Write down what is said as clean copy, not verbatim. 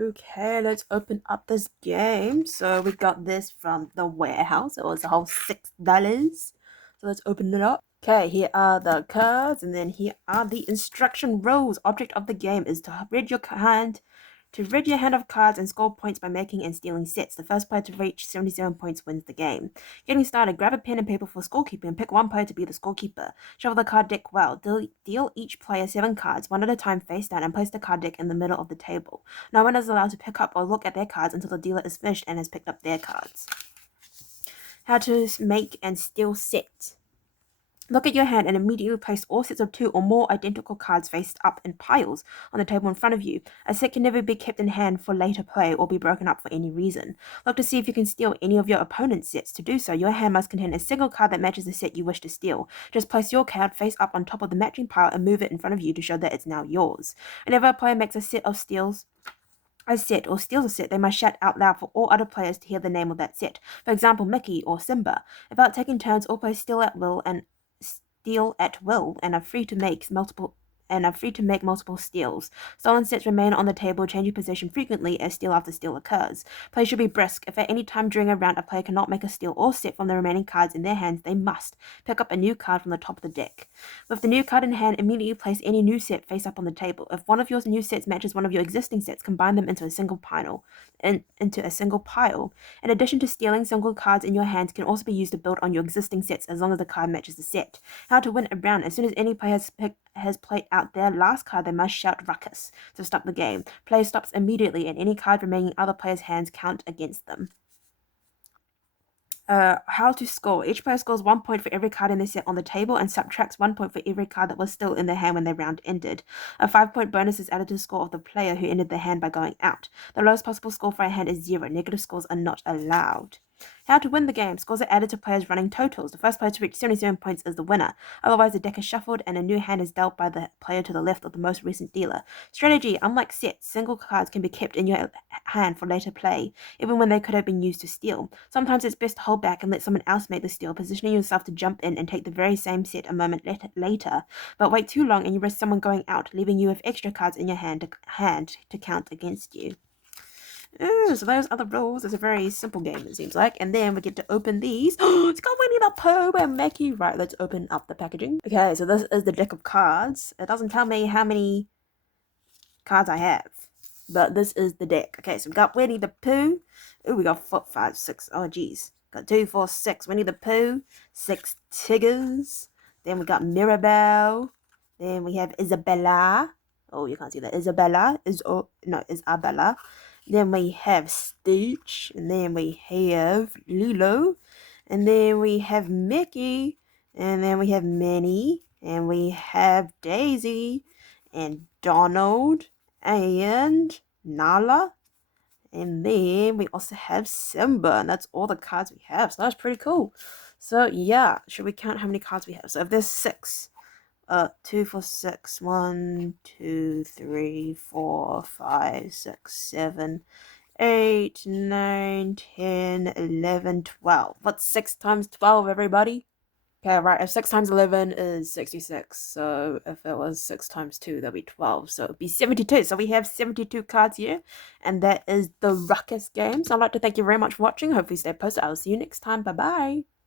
Okay, let's open up this game. So we got this from the warehouse. It was a whole $6. So let's open it up. Okay, here are the cards, and then here are the instruction rules. Object of the game is to read your hand, of cards and score points by making and stealing sets. The first player to reach 77 points wins the game. Getting started, grab a pen and paper for scorekeeping and pick one player to be the scorekeeper. Shuffle the card deck well. Deal each player 7 cards, one at a time face down, and place the card deck in the middle of the table. No one is allowed to pick up or look at their cards until the dealer is finished and has picked up their cards. How to make and steal sets. Look at your hand and immediately place all sets of 2 or more identical cards faced up in piles on the table in front of you. A set can never be kept in hand for later play or be broken up for any reason. Look to see if you can steal any of your opponent's sets. To do so, your hand must contain a single card that matches the set you wish to steal. Just place your card face up on top of the matching pile and move it in front of you to show that it's now yours. Whenever a player makes a set or steals a set, they must shout out loud for all other players to hear the name of that set. For example, Mickey or Simba. Without taking turns, all players steal at will and are free to make multiple steals. Stolen sets remain on the table, changing position frequently as steal after steal occurs. Play should be brisk. If at any time during a round a player cannot make a steal or set from the remaining cards in their hands, they must pick up a new card from the top of the deck. With the new card in hand, immediately place any new set face up on the table. If one of your new sets matches one of your existing sets, combine them into a single pile. In addition to stealing, single cards in your hands can also be used to build on your existing sets as long as the card matches the set. How to win a round. As soon as any player has played out their last card, they must shout ruckus to stop the game. Play stops immediately, and any card remaining in other players' hands count against them. How to score. Each player scores 1 point for every card in their set on the table and subtracts 1 point for every card that was still in their hand when their round ended. A 5-point bonus is added to the score of the player who ended the hand by going out. The lowest possible score for a hand is 0. Negative scores are not allowed. How to win the game. Scores are added to players' running totals. The first player to reach 77 points is the winner. Otherwise, the deck is shuffled and a new hand is dealt by the player to the left of the most recent dealer. Strategy. Unlike sets, single cards can be kept in your hand for later play, even when they could have been used to steal. Sometimes it's best to hold back and let someone else make the steal, positioning yourself to jump in and take the very same set a moment later. But wait too long and you risk someone going out, leaving you with extra cards in your hand to count against you. So those are the rules. It's a very simple game, it seems like. And then we get to open these. It's got Winnie the Pooh and Mickey. Right, let's open up the packaging. Okay, so this is the deck of cards. It doesn't tell me how many cards I have, but this is the deck. Okay, so we got Winnie the Pooh. Oh, we got 4, 5, 6. Oh, geez. Got 2, 4, 6. Winnie the Pooh. 6 Tigers. Then we got Mirabelle. Then we have Isabella. Oh, you can't see that. Isabella. Isabella. Then we have Stitch, and then we have Lilo, and then we have Mickey, and then we have Minnie, and we have Daisy, and Donald, and Nala, and then we also have Simba, and that's all the cards we have, so that's pretty cool. So yeah, should we count how many cards we have? So if there's 6, 2, 4, 6. 1, 2, 3, 4, 5, 6, 7, 8, 9, 10, 11, 12. What's 6 times 12, everybody? Okay, right, if 6 times 11 is 66, so if it was 6 times 2, that'd be 12, so it'd be 72. So we have 72 cards here, and that is the Ruckus game. So I'd like to thank you very much for watching. Hopefully stay posted. I'll see you next time. Bye-bye.